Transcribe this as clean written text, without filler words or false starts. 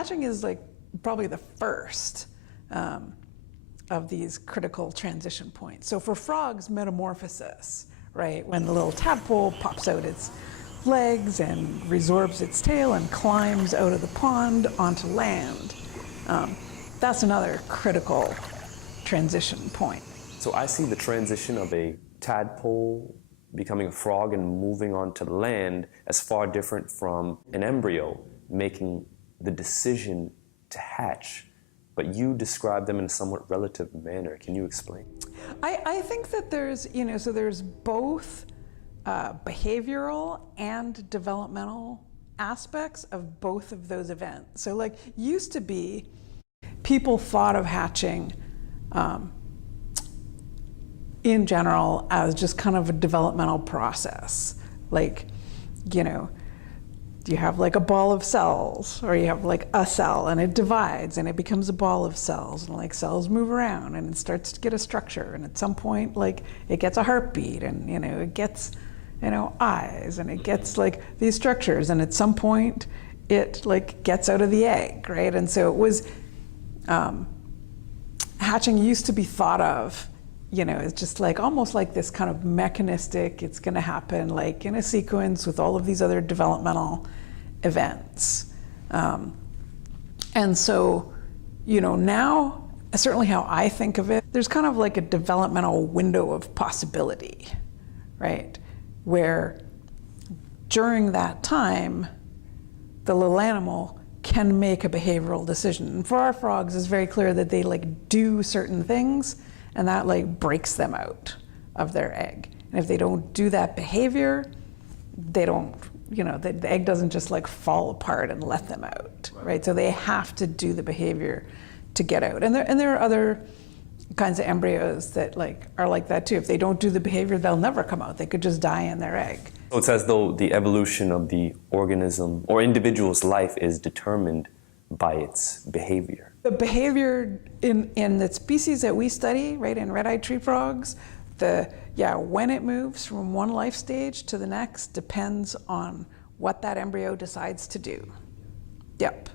hatching is like probably the first of these critical transition points. So for frogs, metamorphosis, right? When the little tadpole pops out its legs and resorbs its tail and climbs out of the pond onto land. That's another critical transition point. So I see the transition of a tadpole becoming a frog and moving on to land as far different from an embryo making the decision to hatch. But you describe them in a somewhat relative manner. Can you explain? I think that there's, so there's both behavioral and developmental aspects of both of those events. So like used to be, people thought of hatching in general as just kind of a developmental process. Like, you have like a ball of cells, or you have like a cell and it divides and it becomes a ball of cells, and like cells move around and it starts to get a structure, and at some point like it gets a heartbeat, and it gets eyes, and it gets like these structures, and at some point it like gets out of the egg, right? And so it was, hatching used to be thought of, it's just like almost like this kind of mechanistic, it's going to happen like in a sequence with all of these other developmental events. And so, now, certainly how I think of it, there's kind of like a developmental window of possibility, right? Where during that time, the little animal can make a behavioral decision. And for our frogs, it's very clear that they like do certain things, and that like breaks them out of their egg. And if they don't do that behavior, they don't, the egg doesn't just like fall apart and let them out, right? So they have to do the behavior to get out. And there are other kinds of embryos that like are like that too. If they don't do the behavior, they'll never come out. They could just die in their egg. So it's as though the evolution of the organism or individual's life is determined by its behavior. The behavior in the species that we study, right, in red-eyed tree frogs, when it moves from one life stage to the next depends on what that embryo decides to do. Yep.